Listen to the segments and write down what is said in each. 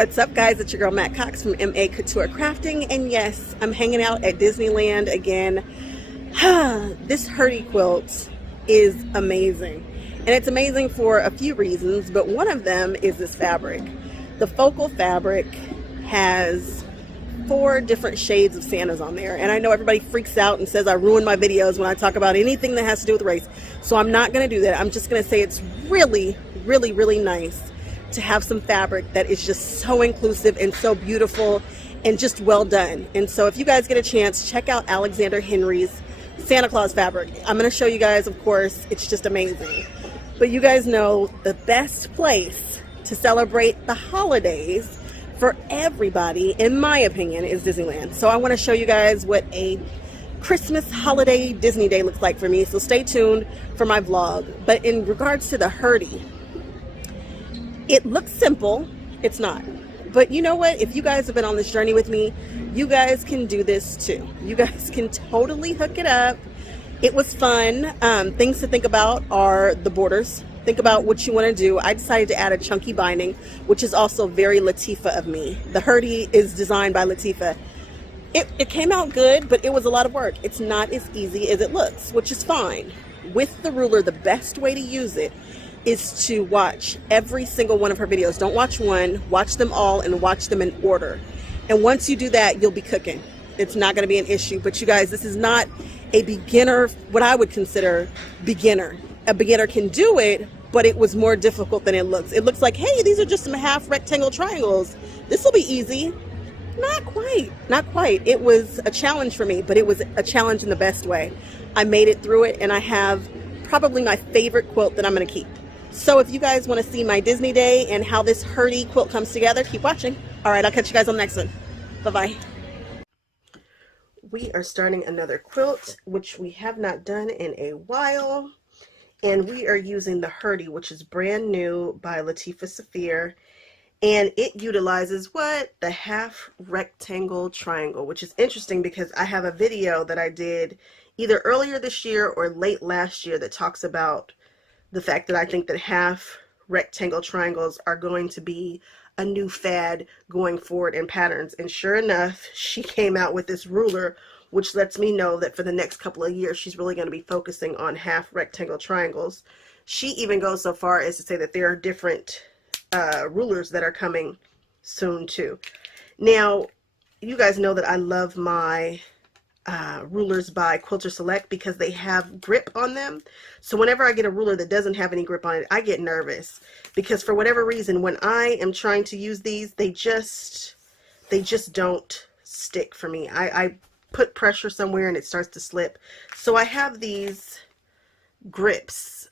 What's up, guys? It's your girl Matt Cox from Maccouture Crafting, and yes, I'm hanging out at Disneyland again. This Hurty quilt is amazing, and it's amazing for a few reasons, but one of them is this fabric. The focal fabric has 4 different shades of Santas on there, and I know everybody freaks out and says I ruin my videos when I talk about anything that has to do with race, so I'm not going to do that. I'm just going to say it's really, really, really nice to have some fabric that is just so inclusive and so beautiful and just well done. And so if you guys get a chance, check out Alexander Henry's Santa Claus fabric. I'm going to show you guys, of course. It's just amazing. But you guys know the best place to celebrate the holidays for everybody, in my opinion, is Disneyland. So I want to show you guys what a Christmas holiday Disney day looks like for me. So stay tuned for my vlog. But in regards to the Hurty, it looks simple. It's not. But you know what? If you guys have been on this journey with me, you guys can do this too. You guys can totally hook it up. It was fun. Things to think about are the borders. Think about what you want to do. I decided to add a chunky binding, which is also very Latifah of me. The Hurty is designed by Latifah. It came out good, but it was a lot of work. It's not as easy as it looks, which is fine. With the ruler, the best way to use it is to watch every single one of her videos. Don't watch one, watch them all and watch them in order. And once you do that, you'll be cooking. It's not going to be an issue. But you guys, this is not a beginner, what I would consider beginner. A beginner can do it, but it was more difficult than it looks. It looks like, hey, these are just some half rectangle triangles. This will be easy. Not quite, not quite. It was a challenge for me, but it was a challenge in the best way. I made it through it, and I have probably my favorite quilt that I'm going to keep. So if you guys want to see my Disney day and how this Hurty quilt comes together, keep watching. All right, I'll catch you guys on the next one. Bye-bye. We are starting another quilt, which we have not done in a while. And we are using the Hurty, which is brand new by Latifah Saafir. And it utilizes what? The half rectangle triangle, which is interesting because I have a video that I did either earlier this year or late last year that talks about the fact that I think that half rectangle triangles are going to be a new fad going forward in patterns. And sure enough, she came out with this ruler, which lets me know that for the next couple of years, she's really going to be focusing on half rectangle triangles. She even goes so far as to say that there are different rulers that are coming soon too. Now, you guys know that I love my rulers by Quilter Select because they have grip on them. So whenever I get a ruler that doesn't have any grip on it, I get nervous because for whatever reason, when I am trying to use these, they just don't stick for me. I put pressure somewhere and it starts to slip. So I have these grips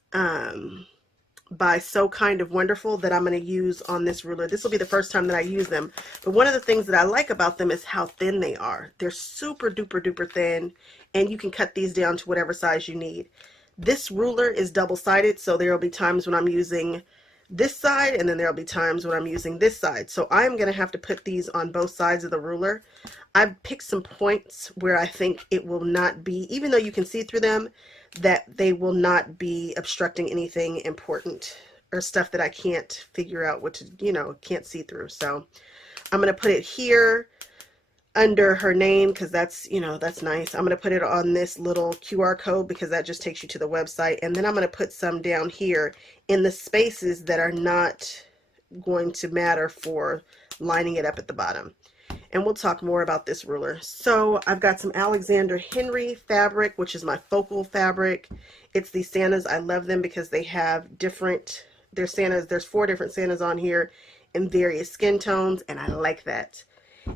by So Kind of Wonderful that I'm going to use on this ruler. This will be the first time that I use them. But one of the things that I like about them is how thin they are. They're super duper duper thin, and you can cut these down to whatever size you need. This ruler is double-sided, so there will be times when I'm using this side, and then there will be times when I'm using this side. So I'm going to have to put these on both sides of the ruler. I've picked some points where I think it will not be, even though you can see through them, that they will not be obstructing anything important or stuff that I can't figure out what to, can't see through. So I'm going to put it here under her name because that's, that's nice. I'm going to put it on this little QR code because that just takes you to the website. And then I'm going to put some down here in the spaces that are not going to matter for lining it up at the bottom. And we'll talk more about this ruler. So I've got some Alexander Henry fabric, which is my focal fabric. It's these Santas. I love them because they have different, they're Santas. There's 4 different Santas on here in various skin tones, and I like that.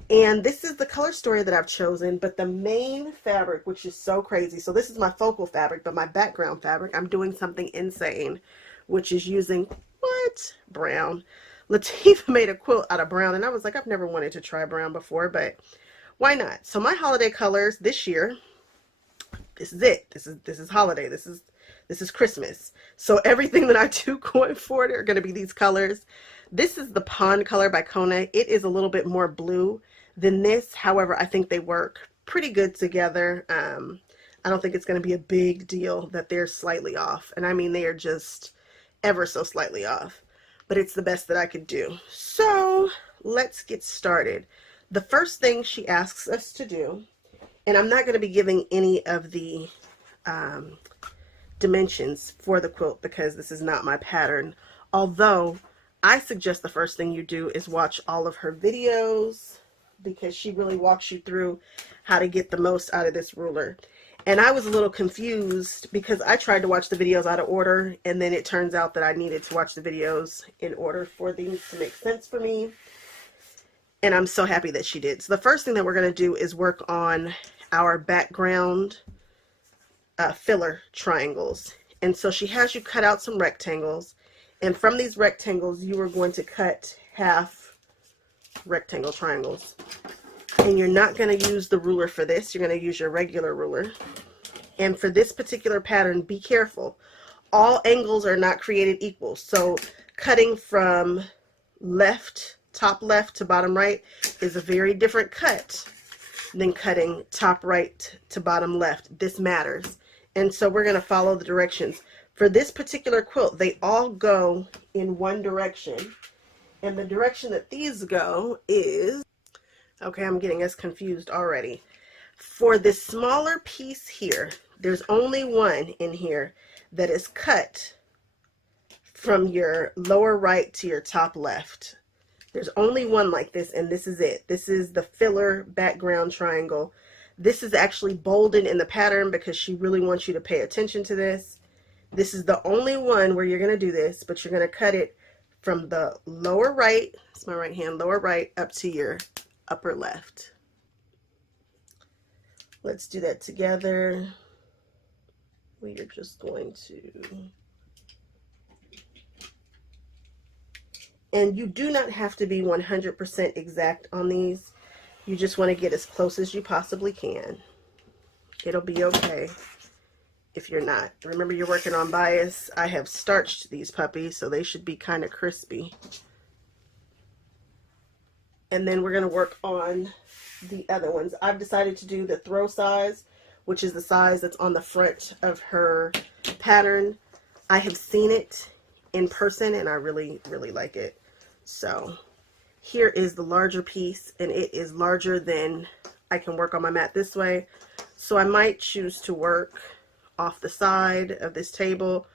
And this is the color story that I've chosen, but the main fabric, which is so crazy. So this is my focal fabric, but my background fabric, I'm doing something insane, which is using, what? Brown. Latifah made a quilt out of brown, and I was like, I've never wanted to try brown before, but why not? So my holiday colors this year, this is it. This is holiday. This is Christmas. So everything that I do going forward are going to be these colors. This is the Pond color by Kona. It is a little bit more blue than this. However, I think they work pretty good together. I don't think it's going to be a big deal that they're slightly off. And I mean, they are just ever so slightly off. But it's the best that I could do. So let's get started. The first thing she asks us to do, and I'm not going to be giving any of the dimensions for the quilt because this is not my pattern, although I suggest the first thing you do is watch all of her videos because she really walks you through how to get the most out of this ruler. And I was a little confused because I tried to watch the videos out of order, and then it turns out that I needed to watch the videos in order for these to make sense for me. And I'm so happy that she did. So the first thing that we're going to do is work on our background filler triangles. And so she has you cut out some rectangles, and from these rectangles you are going to cut half rectangle triangles. And you're not going to use the ruler for this, you're going to use your regular ruler. And for this particular pattern, be careful. All angles are not created equal, so cutting from top left to bottom right is a very different cut than cutting top right to bottom left. This matters. And so we're going to follow the directions. For this particular quilt, they all go in one direction. And the direction that these go is, okay, I'm getting us confused already. For this smaller piece here, there's only one in here that is cut from your lower right to your top left. There's only one like this, and this is it. This is the filler background triangle. This is actually bolded in the pattern because she really wants you to pay attention to this. This is the only one where you're going to do this, but you're going to cut it from the lower right, it's my right hand, lower right, up to your upper left. Let's do that together. We are just going to, and you do not have to be 100% exact on these. You just want to get as close as you possibly can. It'll be okay if you're not. Remember, you're working on bias. I have starched these puppies, so they should be kind of crispy. And then we're going to work on the other ones. I've decided to do the throw size, which is the size that's on the front of her pattern. I have seen it in person, and I really, really like it. So here is the larger piece, and it is larger than I can work on my mat this way. So I might choose to work off the side of this table,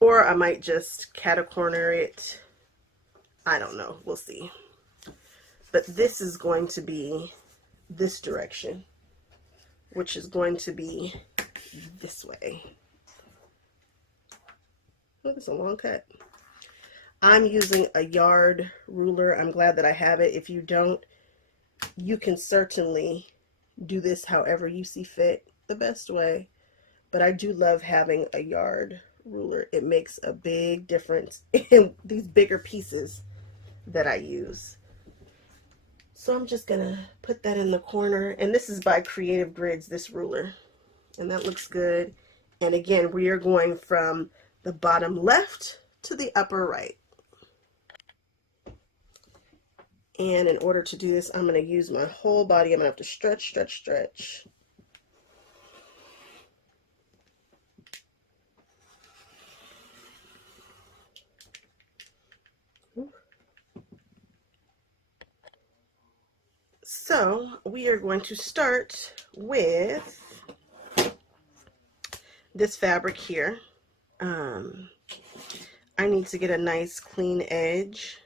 or I might just cat-a-corner it. I don't know. We'll see. But this is going to be this direction, which is going to be this way. Oh, that's a long cut. I'm using a yard ruler. I'm glad that I have it. If you don't, you can certainly do this however you see fit, the best way. But I do love having a yard ruler. It makes a big difference in these bigger pieces that I use. So I'm just gonna put that in the corner, and this is by Creative Grids, this ruler, and that looks good. And again, we are going from the bottom left to the upper right. And in order to do this, I'm going to use my whole body. I'm going to have to stretch, stretch, stretch. So we are going to start with this fabric here. I need to get a nice clean edge,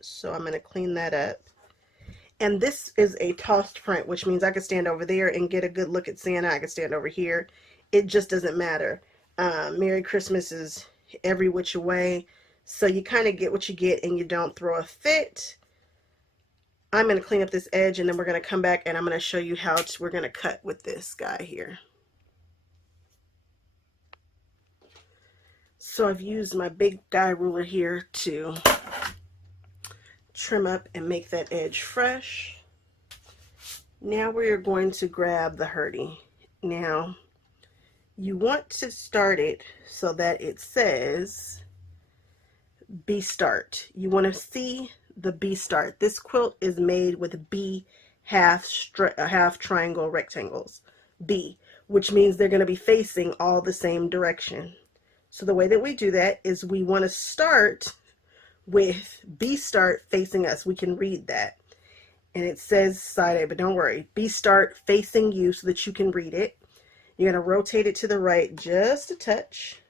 so I'm going to clean that up. And this is a tossed print, which means I could stand over there and get a good look at Santa. I could stand over here. It just doesn't matter. Merry Christmas is every which way, so you kind of get what you get and you don't throw a fit. I'm going to clean up this edge, and then we're going to come back and I'm going to show you how we're going to cut with this guy here. So I've used my big guy ruler here to trim up and make that edge fresh. Now we are going to grab the Hurty. Now you want to start it so that it says B start. You want to see the B start. This quilt is made with B half triangle rectangles, B, which means they're going to be facing all the same direction. So the way that we do that is we want to start with B start facing us. We can read that. And it says side A, but don't worry. B start facing you so that you can read it. You're going to rotate it to the right just a touch.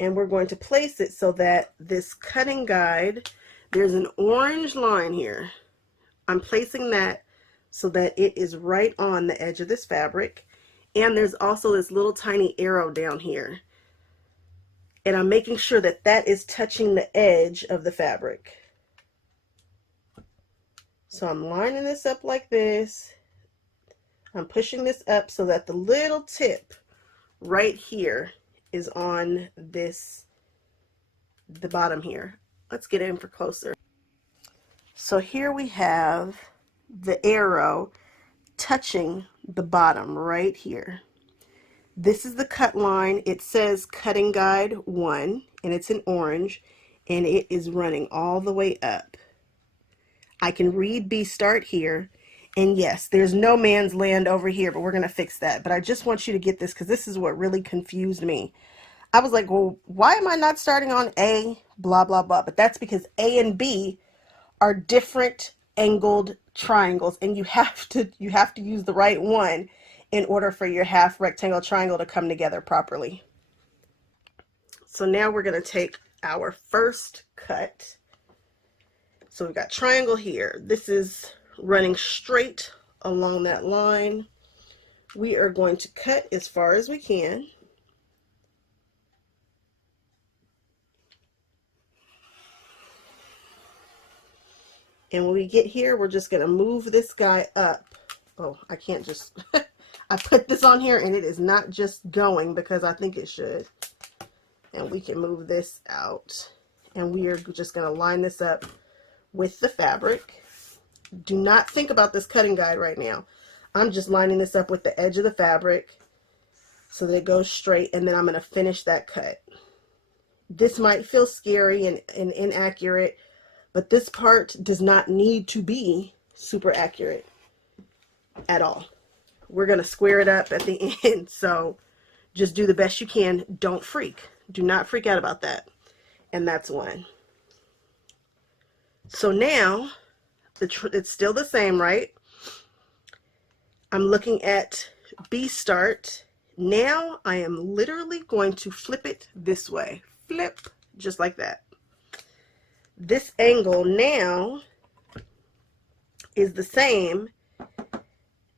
And we're going to place it so that this cutting guide, there's an orange line here. I'm placing that so that it is right on the edge of this fabric. And there's also this little tiny arrow down here. And I'm making sure that that is touching the edge of the fabric. So I'm lining this up like this. I'm pushing this up so that the little tip right here is on this, the bottom here. Let's get in for closer. So here we have the arrow touching the bottom right here. This is the cut line. It says cutting guide 1 and it's in orange and it is running all the way up. I can read B start here, and yes, there's no man's land over here, but we're going to fix that. But I just want you to get this because this is what really confused me. I was like, well, why am I not starting on A, blah, blah, blah. But that's because A and B are different angled triangles, and you have to use the right one in order for your half rectangle triangle to come together properly. So now we're going to take our first cut. So we've got triangle here. This is running straight along that line. We are going to cut as far as we can. And when we get here, we're just going to move this guy up. Oh, I can't just, I put this on here and it is not just going because I think it should. And we can move this out. And we are just going to line this up with the fabric. Do not think about this cutting guide right now. I'm just lining this up with the edge of the fabric so that it goes straight, and then I'm going to finish that cut. This might feel scary and inaccurate, but this part does not need to be super accurate at all. We're going to square it up at the end, so just do the best you can. Don't freak. Do not freak out about that. And that's one. So now, it's still the same, right? I'm looking at B start. Now I am literally going to flip it this way. Flip, just like that. This angle now is the same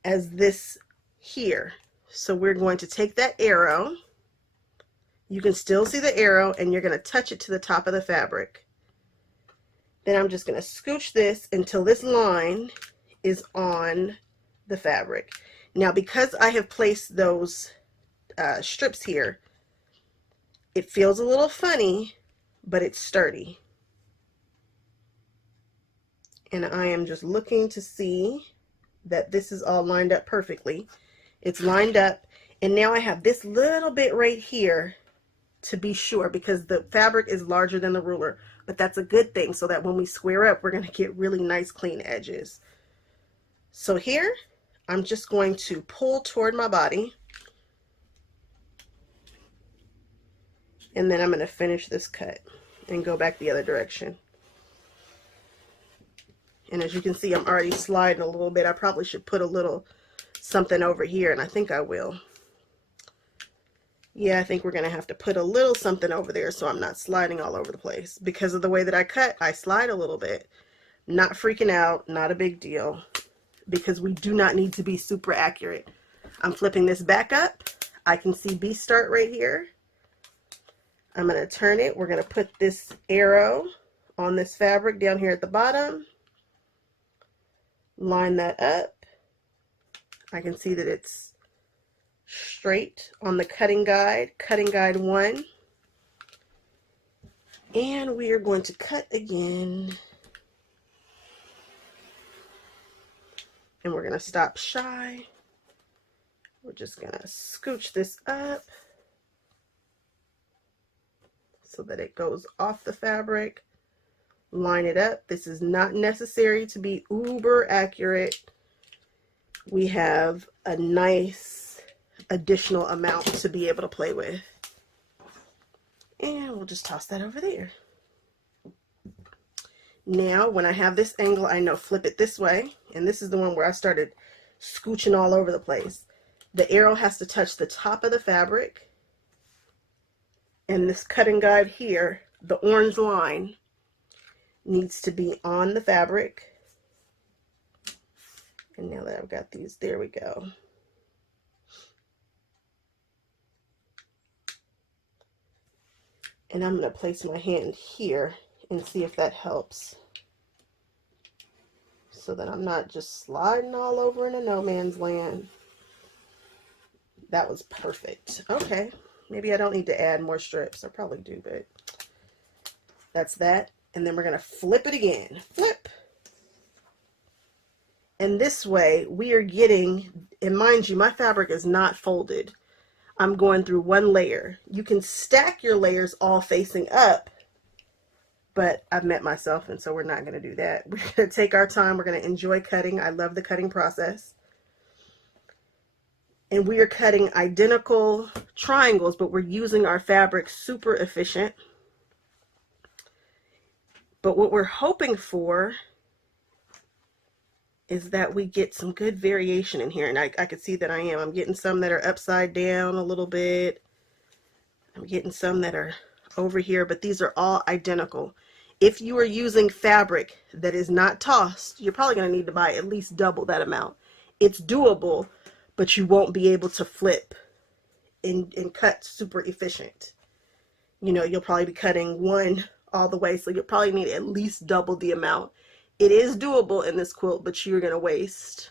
as this here. So we're going to take that arrow. You can still see the arrow, and you're going to touch it to the top of the fabric. Then I'm just going to scooch this until this line is on the fabric. Now, because I have placed those strips here, it feels a little funny, but it's sturdy. And I am just looking to see that this is all lined up perfectly. It's lined up, and now I have this little bit right here to be sure, because the fabric is larger than the ruler. But that's a good thing, so that when we square up, we're going to get really nice clean edges. So here, I'm just going to pull toward my body. And then I'm going to finish this cut and go back the other direction. And as you can see, I'm already sliding a little bit. I probably should put a little something over here, and I think I will. Yeah, I think we're going to have to put a little something over there so I'm not sliding all over the place. Because of the way that I cut, I slide a little bit. Not freaking out, not a big deal. Because we do not need to be super accurate. I'm flipping this back up. I can see B start right here. I'm going to turn it. We're going to put this arrow on this fabric down here at the bottom. Line that up. I can see that it's straight on the cutting guide 1. And we are going to cut again. And we're going to stop shy. We're just going to scooch this up so that it goes off the fabric. Line it up. This is not necessary to be uber accurate. We have a nice additional amount to be able to play with. And we'll just toss that over there. Now, when I have this angle, I know flip it this way. And this is the one where I started scooching all over the place. The arrow has to touch the top of the fabric. And this cutting guide here, the orange line, needs to be on the fabric. And now that I've got these, there we go. And I'm going to place my hand here and see if that helps, so that I'm not just sliding all over in a no man's land. That was perfect. Okay, maybe I don't need to add more strips. I probably do, but that's that. And then we're going to flip it again. Flip. And this way we are getting, and mind you, my fabric is not folded. I'm going through one layer. You can stack your layers all facing up, but I've met myself, and so we're not going to do that. We're going to take our time. We're going to enjoy cutting. I love the cutting process. And we are cutting identical triangles, but we're using our fabric super efficient. But what we're hoping for is that we get some good variation in here. And I can see that I am. I'm getting some that are upside down a little bit. I'm getting some that are over here, but these are all identical. If you are using fabric that is not tossed, you're probably going to need to buy at least double that amount. It's doable, but you won't be able to flip and cut super efficient. You know, you'll probably be cutting one all the way, so you'll probably need at least double the amount. It is doable in this quilt, but you're going to waste.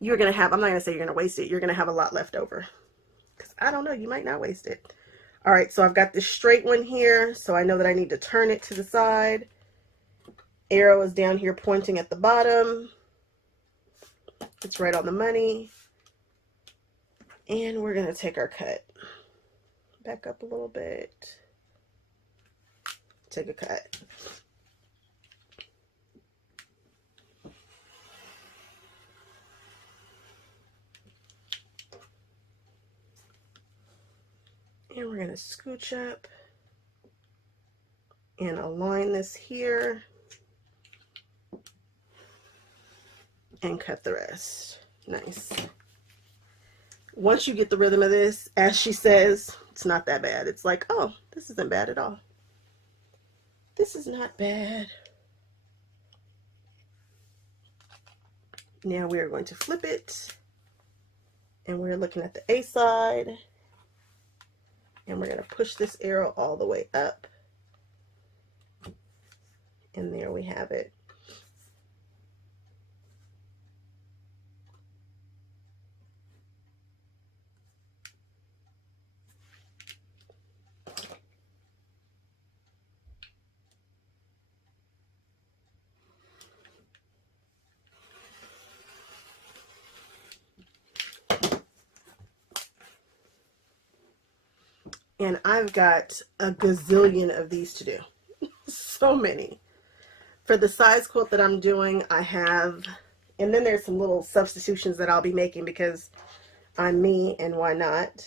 You're going to have, I'm not going to say you're going to waste it. You're going to have a lot left over. Because I don't know, you might not waste it. All right, so I've got this straight one here, so I know that I need to turn it to the side. Arrow is down here pointing at the bottom. It's right on the money. And we're going to take our cut. Back up a little bit. Take a cut. And we're going to scooch up and align this here and cut the rest. Nice. Once you get the rhythm of this, as she says, it's not that bad. It's like, oh, this isn't bad at all. This is not bad. Now we are going to flip it, and we're looking at the A side. And we're going to push this arrow all the way up. And there we have it. And I've got a gazillion of these to do. So many. For the size quilt that I'm doing, I have, and then there's some little substitutions that I'll be making because I'm me and why not.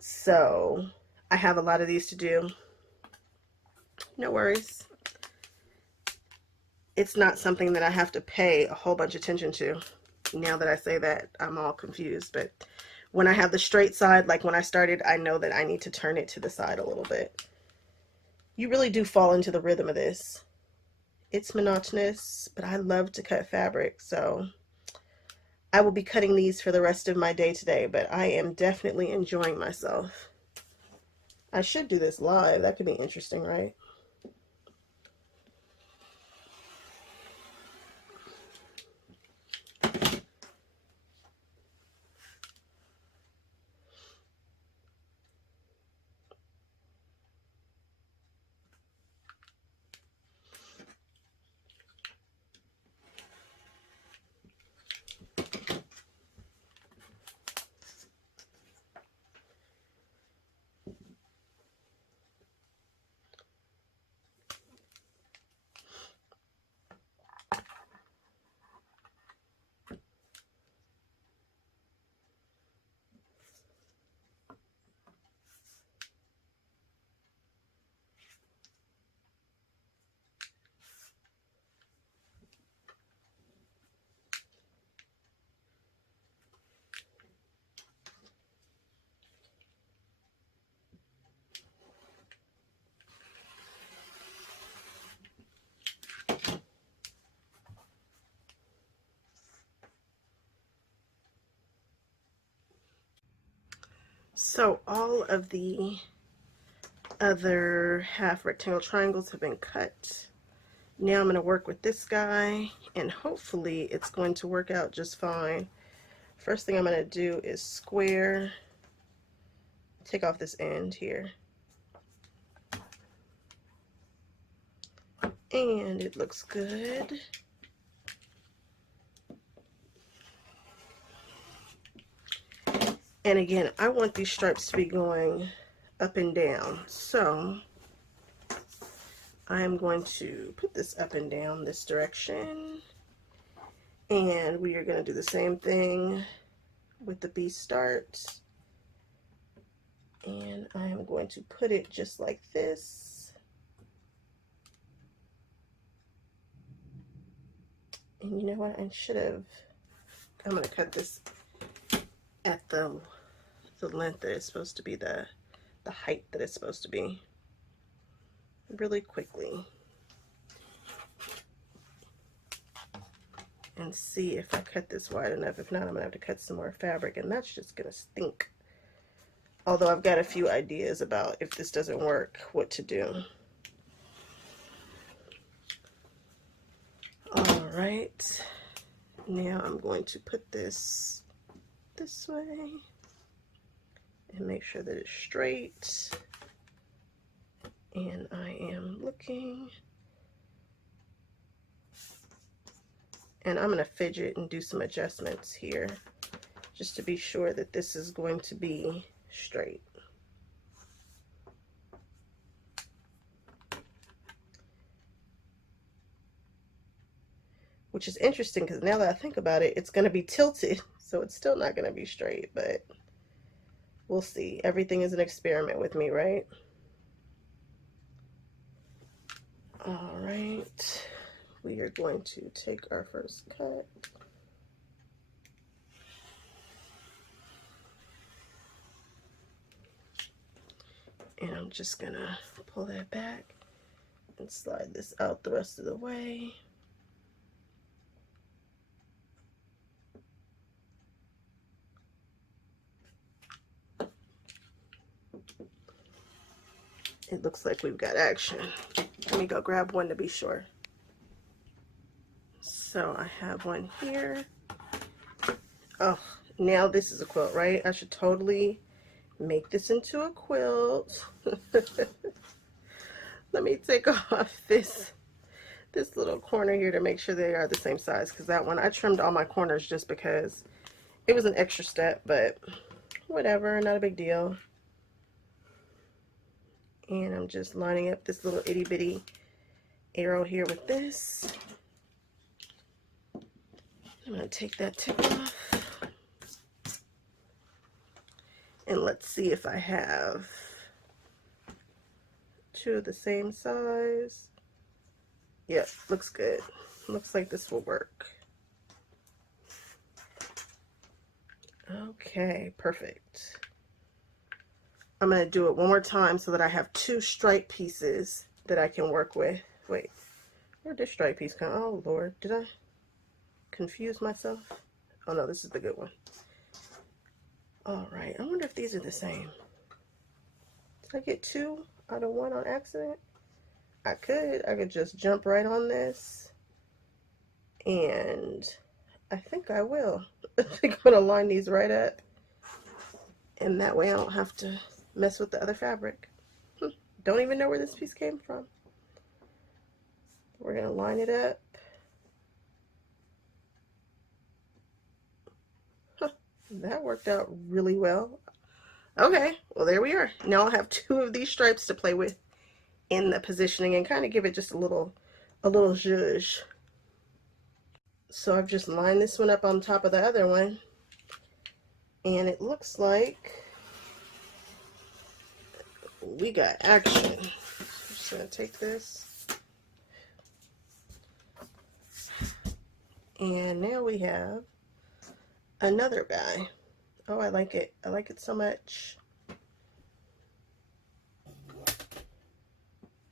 So I have a lot of these to do. No worries. It's not something that I have to pay a whole bunch of attention to. Now that I say that, I'm all confused, but when I have the straight side, like when I started, I know that I need to turn it to the side a little bit. You really do fall into the rhythm of this. It's monotonous, but I love to cut fabric, so I will be cutting these for the rest of my day today, but I am definitely enjoying myself. I should do this live. That could be interesting, right? So all of the other half rectangle triangles have been cut. Now I'm going to work with this guy, and hopefully it's going to work out just fine. First thing I'm going to do is square, take off this end here. And it looks good. And again, I want these stripes to be going up and down. So I'm going to put this up and down this direction. And we are going to do the same thing with the B start. And I am going to put it just like this. And you know what? I'm going to cut this at the length that it's supposed to be, the height that it's supposed to be, really quickly. And see if I cut this wide enough. If not, I'm going to have to cut some more fabric, and that's just going to stink. Although I've got a few ideas about if this doesn't work, what to do. All right. Now I'm going to put this way and make sure that it's straight. And I am looking. And I'm going to fidget and do some adjustments here just to be sure that this is going to be straight. Which is interesting because now that I think about it, it's going to be tilted, so it's still not going to be straight, but we'll see. Everything is an experiment with me, right? All right. We are going to take our first cut. And I'm just gonna pull that back and slide this out the rest of the way. It looks like we've got action. Let me go grab one to be sure. So I have one here. Oh, now this is a quilt, right? I should totally make this into a quilt. Let me take off this little corner here to make sure they are the same size, because that one I trimmed all my corners just because it was an extra step, but whatever, not a big deal. And I'm just lining up this little itty bitty arrow here with this. I'm going to take that tip off. And let's see if I have two of the same size. Yep, looks good. Looks like this will work. Okay, perfect. I'm going to do it one more time so that I have two stripe pieces that I can work with. Wait, where'd this stripe piece come? Oh, Lord, did I confuse myself? Oh, no, this is the good one. All right, I wonder if these are the same. Did I get two out of one on accident? I could just jump right on this, and I think I will. I think I'm going to line these right up, and that way I don't have to mess with the other fabric. Don't even know where this piece came from. We're going to line it up. That worked out really well. Okay, well there we are. Now I'll have two of these stripes to play with in the positioning and kind of give it just a little zhuzh. So I've just lined this one up on top of the other one, and it looks like we got action. I'm just gonna take this, and now we have another guy. Oh, I like it. I like it so much.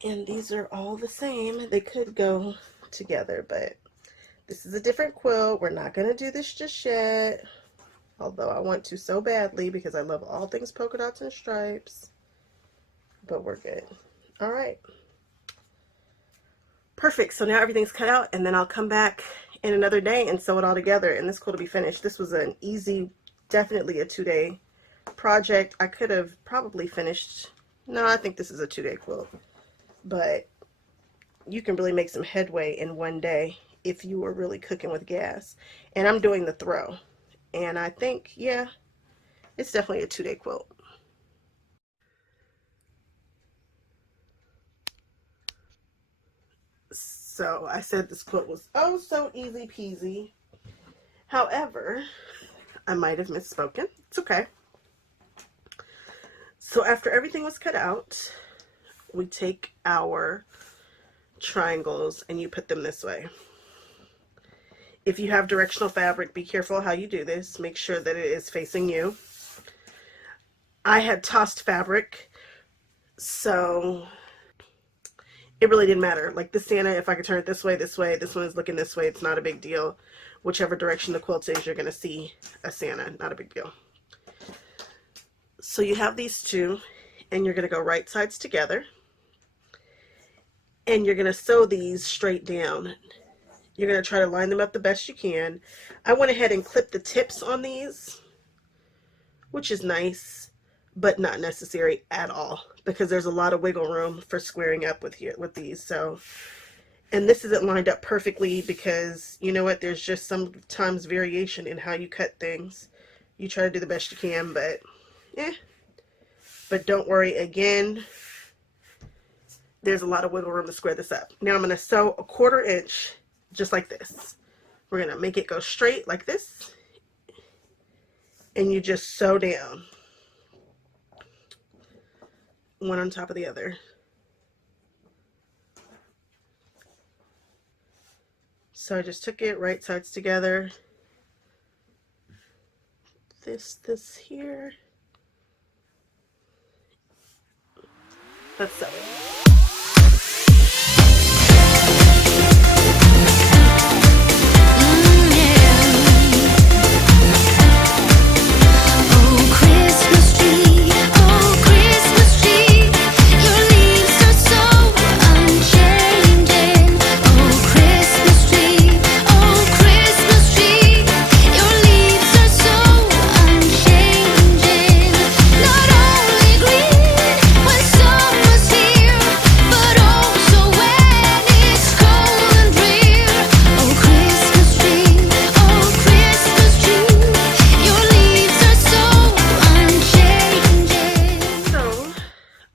And these are all the same. They could go together, but this is a different quilt. We're not going to do this just yet. although I want to so badly because I love all things polka dots and stripes, but we're good. All right. Perfect. So now everything's cut out, and then I'll come back in another day and sew it all together, and this quilt will be finished. This was an easy, definitely a 2-day project. I could have probably finished, no, I think this is a 2-day quilt, but you can really make some headway in one day if you were really cooking with gas. And I'm doing the throw, and I think, yeah, it's definitely a 2-day quilt. So I said this quilt was oh so easy peasy. However, I might have misspoken. It's okay. So after everything was cut out, we take our triangles and you put them this way. If you have directional fabric, be careful how you do this. Make sure that it is facing you. I had tossed fabric, so it really didn't matter. Like the Santa, if I could turn it this way, this one is looking this way, it's not a big deal. Whichever direction the quilt is, you're going to see a Santa, not a big deal. So you have these two, and you're going to go right sides together, and you're going to sew these straight down. You're going to try to line them up the best you can. I went ahead and clipped the tips on these, which is nice, but not necessary at all, because there's a lot of wiggle room for squaring up with these. So, and this isn't lined up perfectly because, you know what, there's just sometimes variation in how you cut things. You try to do the best you can, but but don't worry, again, there's a lot of wiggle room to square this up. Now I'm going to sew a 1/4 inch just like this. We're going to make it go straight like this, and you just sew down one on top of the other. So I just took it right sides together. This here. Let's sew it.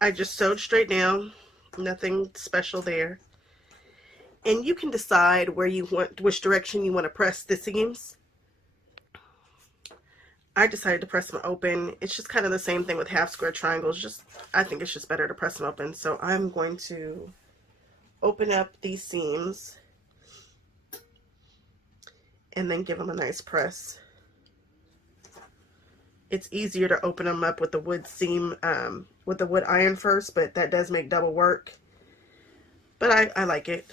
I just sewed straight down, nothing special there. And you can decide which direction you want to press the seams. I decided to press them open. It's just kind of the same thing with half square triangles. I think it's just better to press them open. So I'm going to open up these seams and then give them a nice press. It's easier to open them up with the wood seam, with the wood iron first, but that does make double work. But I like it.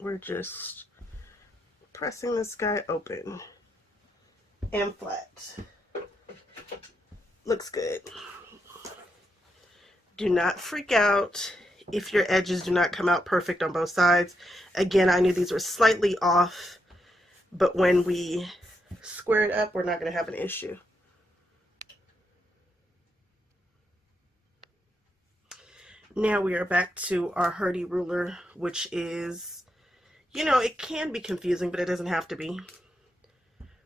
We're just pressing this guy open and flat. Looks good. Do not freak out if your edges do not come out perfect on both sides. Again, I knew these were slightly off, but when we square it up, we're not going to have an issue. Now we are back to our Hurty ruler, which is, you know, it can be confusing, but it doesn't have to be.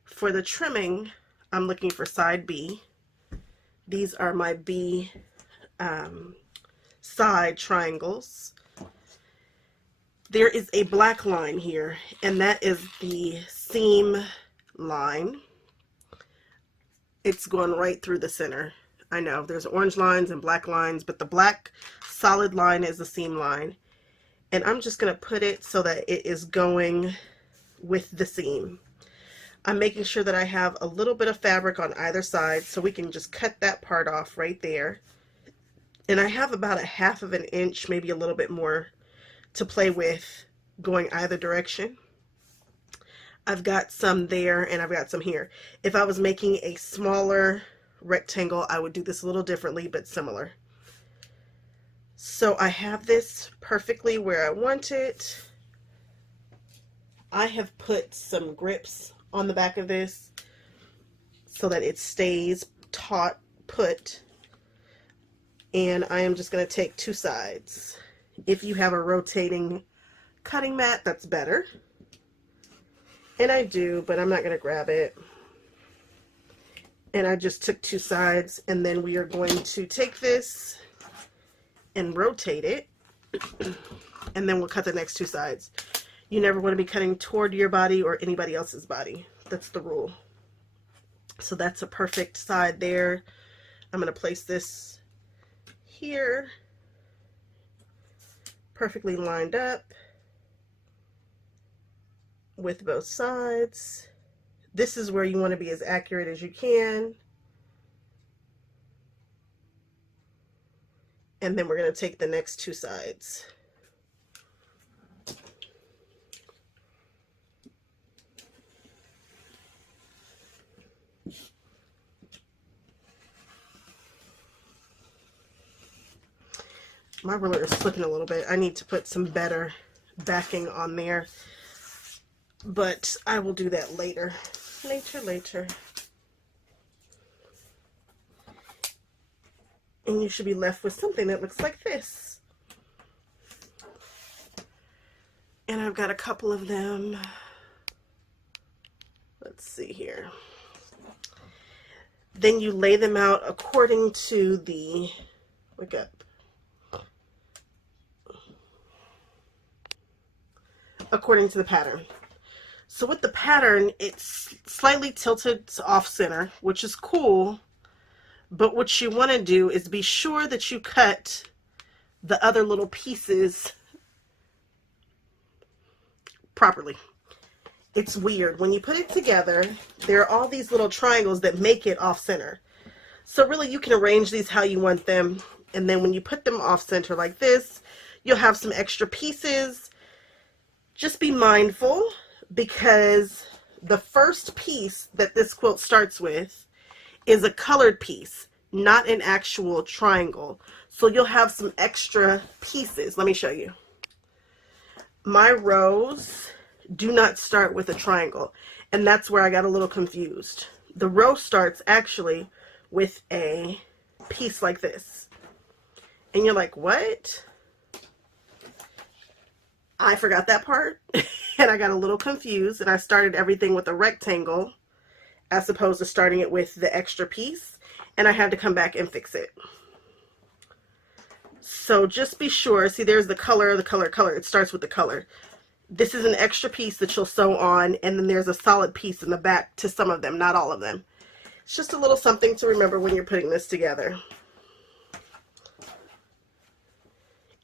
For the trimming, I'm looking for side B. These are my B side triangles. There is a black line here, and that is the seam line. it's going right through the center. I know there's orange lines and black lines, but the black solid line is the seam line. And I'm just going to put it so that it is going with the seam. I'm making sure that I have a little bit of fabric on either side, so we can just cut that part off right there. And I have about a 1/2 inch, maybe a little bit more, to play with going either direction. I've got some there and I've got some here. If I was making a smaller rectangle, I would do this a little differently, but similar. So I have this perfectly where I want it. I have put some grips on the back of this so that it stays put. And I am just going to take 2 sides. If you have a rotating cutting mat, that's better. And I do, but I'm not going to grab it. And I just took 2 sides, and then we are going to take this and rotate it, and then we'll cut the next 2 sides. You never want to be cutting toward your body or anybody else's body. That's the rule. So that's a perfect side there. I'm going to place this here, perfectly lined up with both sides. This is where you want to be as accurate as you can. And then we're going to take the next 2 sides. My ruler is slipping a little bit. I need to put some better backing on there, but I will do that later. Later. And you should be left with something that looks like this. And I've got a couple of them. Let's see here. Then you lay them out according to the, look up, according to the pattern. So with the pattern, it's slightly tilted off center, which is cool. But what you want to do is be sure that you cut the other little pieces properly. It's weird. When you put it together, there are all these little triangles that make it off center. So really you can arrange these how you want them. And then when you put them off center like this, you'll have some extra pieces. Just be mindful, because the first piece that this quilt starts with is a colored piece, not an actual triangle. So you'll have some extra pieces. Let me show you. My rows do not start with a triangle, and that's where I got a little confused. The row starts actually with a piece like this. And you're like, what? I forgot that part, and I got a little confused, and I started everything with a rectangle as opposed to starting it with the extra piece, and I had to come back and fix it. So just be sure, see there's the color, it starts with the color. This is an extra piece that you'll sew on, and then there's a solid piece in the back to some of them, not all of them. It's just a little something to remember when you're putting this together.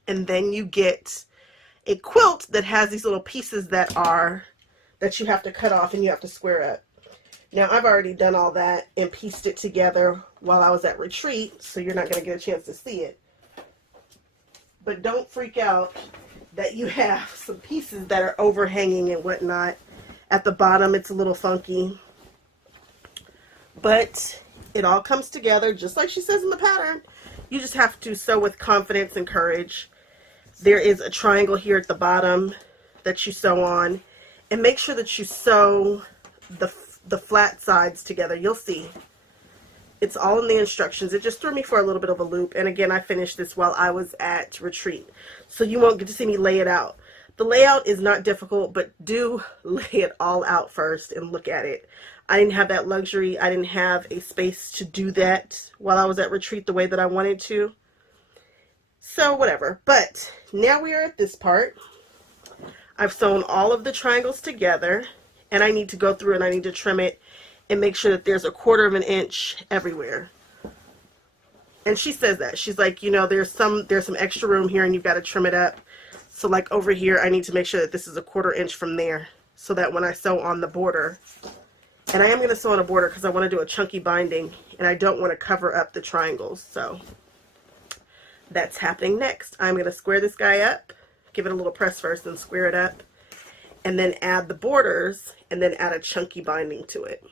And then you get a quilt that has these little pieces that you have to cut off and you have to square up. Now I've already done all that and pieced it together while I was at retreat, so you're not going to get a chance to see it. But don't freak out that you have some pieces that are overhanging and whatnot. At the bottom it's a little funky, but it all comes together just like she says in the pattern. You just have to sew with confidence and courage. There is a triangle here at the bottom that you sew on, and make sure that you sew the flat sides together. You'll see. It's all in the instructions. It just threw me for a little bit of a loop, and again, I finished this while I was at retreat, so you won't get to see me lay it out. The layout is not difficult, but do lay it all out first and look at it. I didn't have that luxury. I didn't have a space to do that while I was at retreat the way that I wanted to. So whatever, but now we are at this part. I've sewn all of the triangles together, and I need to go through and I need to trim it and make sure that there's a 1/4 of an inch everywhere. And she says that. She's like, you know, there's some extra room here and you've got to trim it up. So like over here, I need to make sure that this is a 1/4 inch from there so that when I sew on the border, and I am going to sew on a border because I want to do a chunky binding and I don't want to cover up the triangles. So that's happening next. I'm going to square this guy up, give it a little press first and square it up, and then add the borders and then add a chunky binding to it.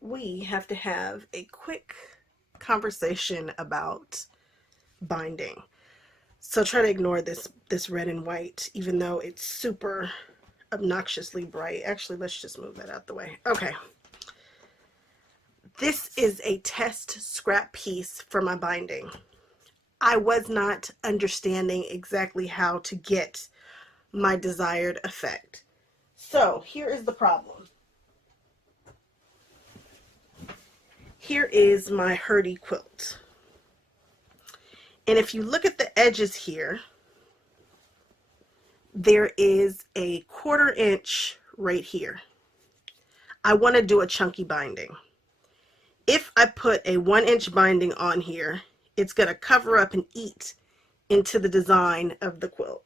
We have to have a quick conversation about binding. So try to ignore this red and white, even though it's super obnoxiously bright. Actually, let's just move that out the way. Okay. This is a test scrap piece for my binding. I was not understanding exactly how to get my desired effect. So here is the problem. Here is my Hurty quilt. And if you look at the edges here, there is a 1/4 inch right here. I want to do a chunky binding. If I put a 1 inch binding on here, it's going to cover up and eat into the design of the quilt.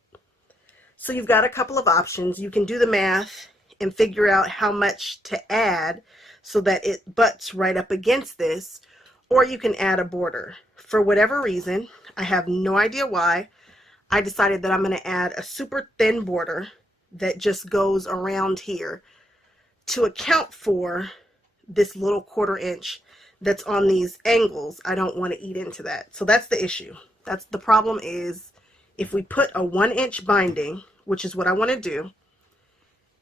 So you've got a couple of options. You can do the math and figure out how much to add so that it butts right up against this, or you can add a border. For whatever reason, I have no idea why, I decided that I'm going to add a super thin border that just goes around here to account for this little 1/4 inch that's on these angles. I don't want to eat into that. So that's the issue. That's the problem, is if we put a 1 inch binding, which is what I want to do,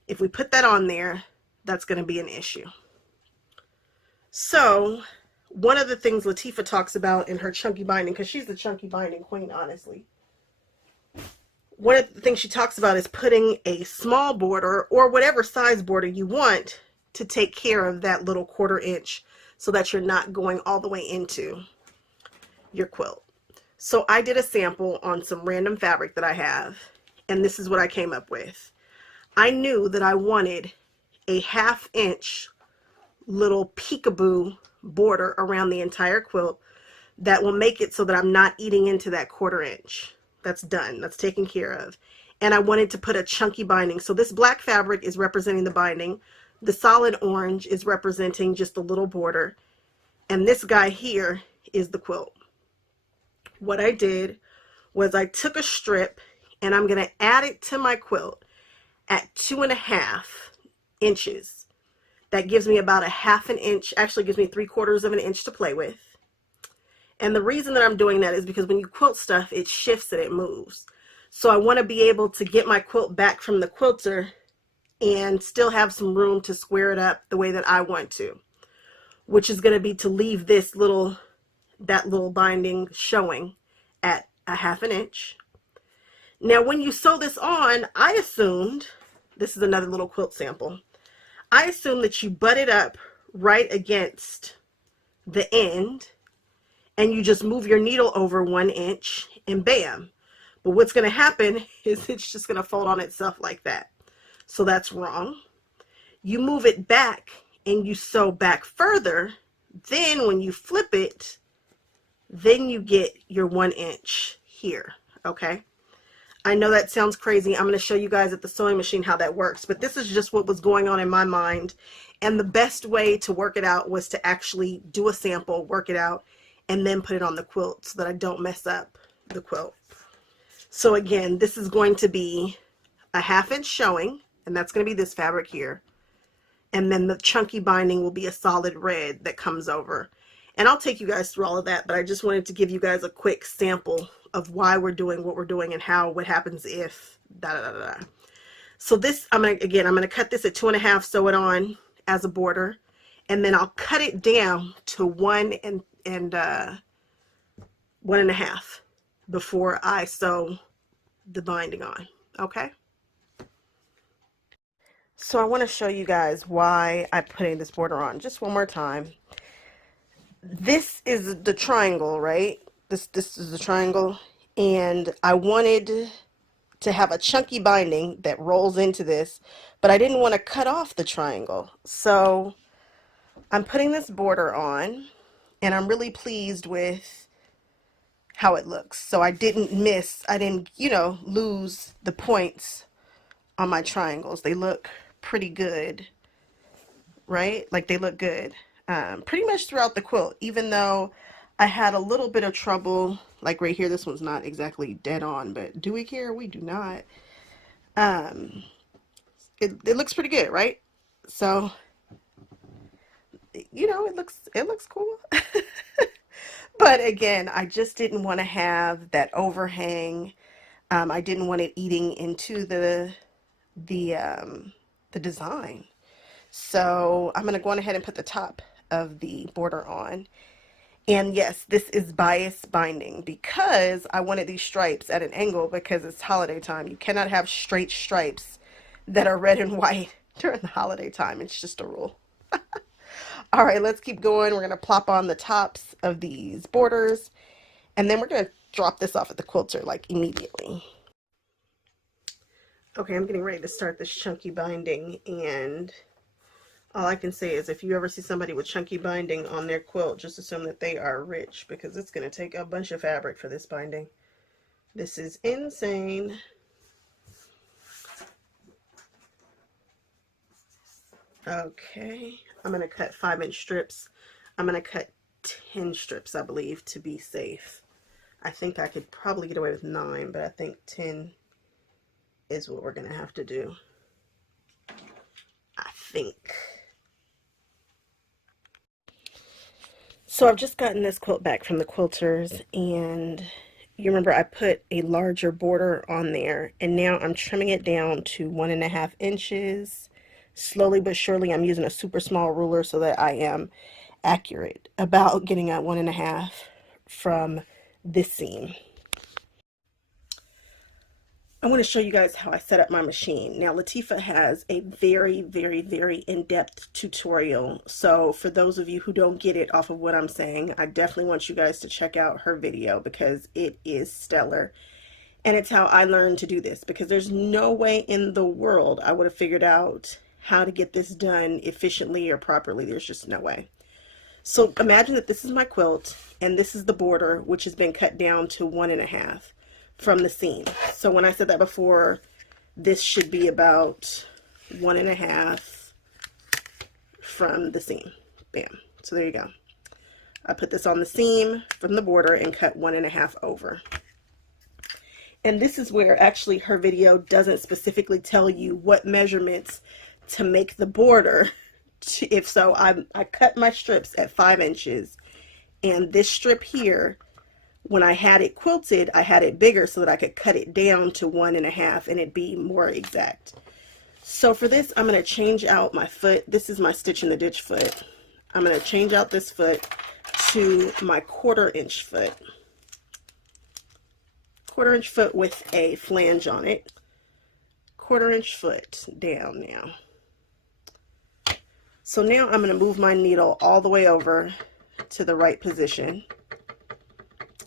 if we put that on there, that's going to be an issue. So one of the things Latifah talks about in her chunky binding, because she's the chunky binding queen, honestly, one of the things she talks about is putting a small border or whatever size border you want to take care of that little 1/4 inch so that you're not going all the way into your quilt. So I did a sample on some random fabric that I have, and this is what I came up with. I knew that I wanted a 1/2 inch little peekaboo border around the entire quilt that will make it so that I'm not eating into that 1/4 inch. That's done. That's taken care of. And I wanted to put a chunky binding. So this black fabric is representing the binding. The solid orange is representing just a little border. And this guy here is the quilt. What I did was I took a strip and I'm going to add it to my quilt at 2.5 inches. That gives me about a 1/2 inch, actually gives me 3/4 of an inch to play with. And the reason that I'm doing that is because when you quilt stuff, it shifts and it moves. So I want to be able to get my quilt back from the quilter and still have some room to square it up the way that I want to, which is going to be to leave this that little binding showing at a 1/2 inch. Now, when you sew this on, I assumed, this is another little quilt sample, I assumed that you butt it up right against the end and you just move your needle over 1 inch and bam. But what's going to happen is it's just going to fold on itself like that. So that's wrong. You move it back and you sew back further. Then when you flip it, then you get your 1 inch here. Okay. I know that sounds crazy. I'm going to show you guys at the sewing machine how that works, but this is just what was going on in my mind. And the best way to work it out was to actually do a sample, work it out, and then put it on the quilt so that I don't mess up the quilt. So again, this is going to be a 1/2 inch showing, and that's going to be this fabric here. And then the chunky binding will be a solid red that comes over. And I'll take you guys through all of that, but I just wanted to give you guys a quick sample of why we're doing what we're doing and what happens if da da da da. So this, I'm gonna cut this at 2.5, sew it on as a border, and then I'll cut it down to 1 and 1.5 before I sew the binding on. Okay. So I want to show you guys why I'm putting this border on just one more time. This is the triangle, right? This is the triangle, and I wanted to have a chunky binding that rolls into this, but I didn't want to cut off the triangle. So I'm putting this border on, and I'm really pleased with how it looks. So I didn't lose the points on my triangles. They look pretty good, right? Like they look good pretty much throughout the quilt, even though I had a little bit of trouble, like right here. This one's not exactly dead on, but do we care? We do not. It looks pretty good, right? So, you know, it looks cool. But again, I just didn't want to have that overhang. I didn't want it eating into the design. So I'm going to go on ahead and put the top of the border on. And yes, this is bias binding because I wanted these stripes at an angle because it's holiday time. You cannot have straight stripes that are red and white during the holiday time. It's just a rule. All right, let's keep going. We're going to plop on the tops of these borders, and then we're going to drop this off at the quilter like immediately. Okay, I'm getting ready to start this chunky binding, and all I can say is if you ever see somebody with chunky binding on their quilt, just assume that they are rich because it's going to take a bunch of fabric for this binding. This is insane. Okay, I'm going to cut 5-inch strips. I'm going to cut 10 strips, I believe, to be safe. I think I could probably get away with 9, but I think 10 is what we're going to have to do. I think. So I've just gotten this quilt back from the quilters, and you remember I put a larger border on there, and now I'm trimming it down to 1.5 inches. Slowly but surely, I'm using a super small ruler so that I am accurate about getting at 1.5 from this seam. I want to show you guys how I set up my machine. Now, Latifah has a very, very, very in-depth tutorial. So for those of you who don't get it off of what I'm saying, I definitely want you guys to check out her video because it is stellar. And it's how I learned to do this because there's no way in the world I would have figured out how to get this done efficiently or properly. There's just no way. So imagine that this is my quilt and this is the border, which has been cut down to 1.5 from the seam. So when I said that before, this should be about 1.5 from the seam. Bam. So there you go. I put this on the seam from the border and cut 1.5 over. And this is where actually her video doesn't specifically tell you what measurements to make the border. If so, I cut my strips at 5 inches, and this strip here, when I had it quilted, I had it bigger so that I could cut it down to 1.5 and it'd be more exact. So for this, I'm going to change out my foot. This is my stitch in the ditch foot. I'm going to change out this foot to my 1/4 inch foot. 1/4 inch foot with a flange on it. 1/4 inch foot down now. So now I'm going to move my needle all the way over to the right position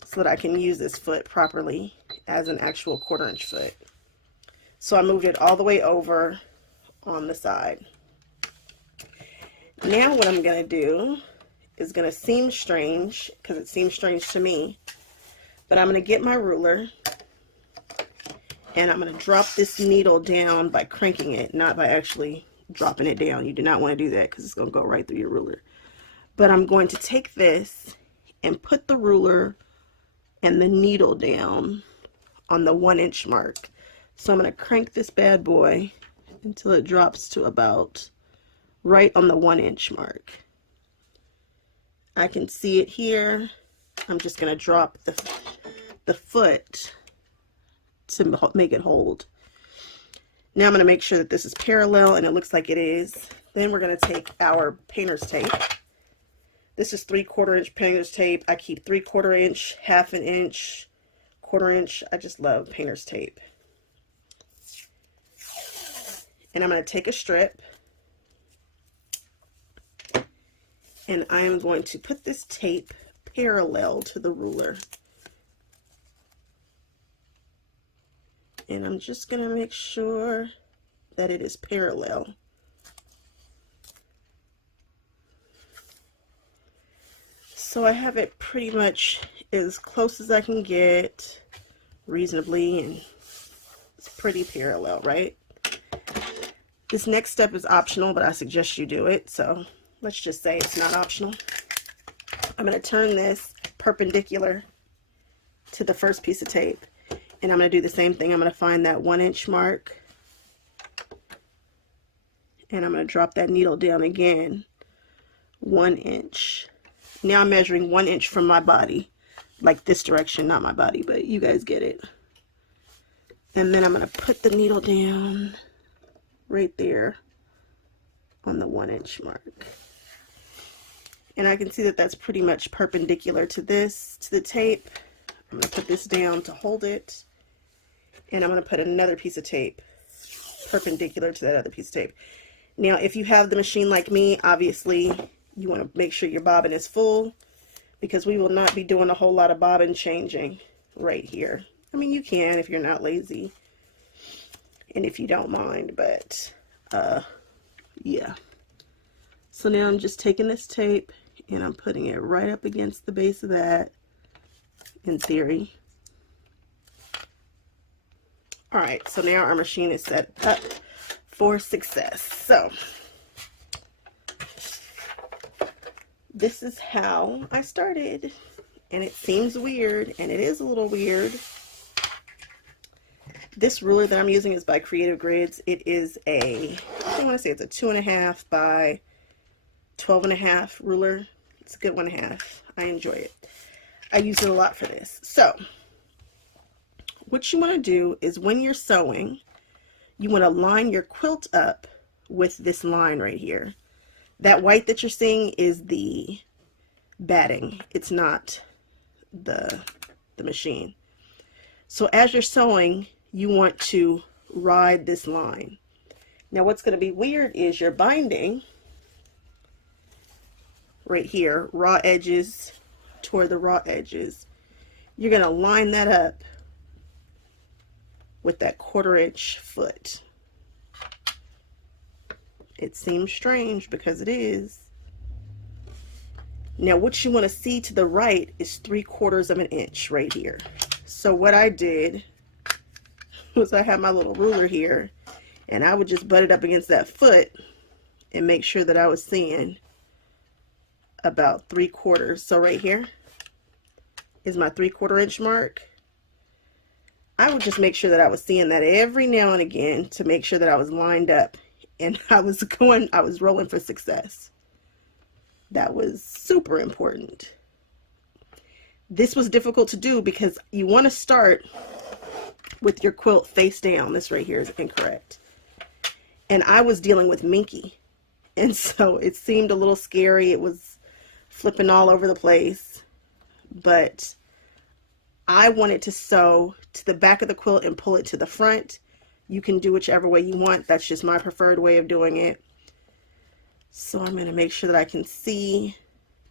so that I can use this foot properly as an actual 1/4 inch foot. So I moved it all the way over on the side. Now what I'm going to do is going to seem strange because it seems strange to me, but I'm going to get my ruler and I'm going to drop this needle down by cranking it, not by actually dropping it down. You do not want to do that because it's going to go right through your ruler. But I'm going to take this and put the ruler and the needle down on the 1 inch mark. So I'm going to crank this bad boy until it drops to about right on the 1 inch mark. I can see it here. I'm just going to drop the foot to make it hold. Now I'm going to make sure that this is parallel, and it looks like it is. Then we're going to take our painter's tape. This is 3/4 inch painter's tape. I keep 3/4 inch, 1/2 inch, 1/4 inch. I just love painter's tape. And I'm going to take a strip, and I am going to put this tape parallel to the ruler. And I'm just going to make sure that it is parallel. So I have it pretty much as close as I can get, reasonably, and it's pretty parallel, right? This next step is optional, but I suggest you do it. So let's just say it's not optional. I'm going to turn this perpendicular to the first piece of tape, and I'm going to do the same thing. I'm going to find that 1-inch mark, and I'm going to drop that needle down again, 1 inch. Now I'm measuring 1 inch from my body, like this direction, not my body, but you guys get it. And then I'm going to put the needle down right there on the 1 inch mark. And I can see that that's pretty much perpendicular to this, to the tape. I'm going to put this down to hold it. And I'm going to put another piece of tape perpendicular to that other piece of tape. Now, if you have the machine like me, obviously you want to make sure your bobbin is full, because we will not be doing a whole lot of bobbin changing right here. I mean, you can if you're not lazy and if you don't mind, but yeah. So now I'm just taking this tape and I'm putting it right up against the base of that, in theory. All right, so now our machine is set up for success. So this is how I started, and it seems weird, and it is a little weird. This ruler that I'm using is by Creative Grids. It is a, I want to say it's a 2.5 by 12.5 ruler. It's a good 1.5. I enjoy it. I use it a lot for this. So what you want to do is, when you're sewing, you want to line your quilt up with this line right here. That white that you're seeing is the batting. It's not the machine. So as you're sewing, you want to ride this line. Now what's going to be weird is your binding right here, raw edges toward the raw edges. You're going to line that up with that 1/4 inch foot. It seems strange because it is. Now what you want to see to the right is 3/4 of an inch right here. So what I did was I had my little ruler here, and I would just butt it up against that foot and make sure that I was seeing about 3/4. So right here is my 3/4 inch mark. I would just make sure that I was seeing that every now and again to make sure that I was lined up and I was rolling for success. That was super important. This was difficult to do because you want to start with your quilt face down. This right here is incorrect. And I was dealing with Minky, and so it seemed a little scary. It was flipping all over the place, but I wanted to sew to the back of the quilt and pull it to the front. You can do whichever way you want. That's just my preferred way of doing it. So I'm going to make sure that I can see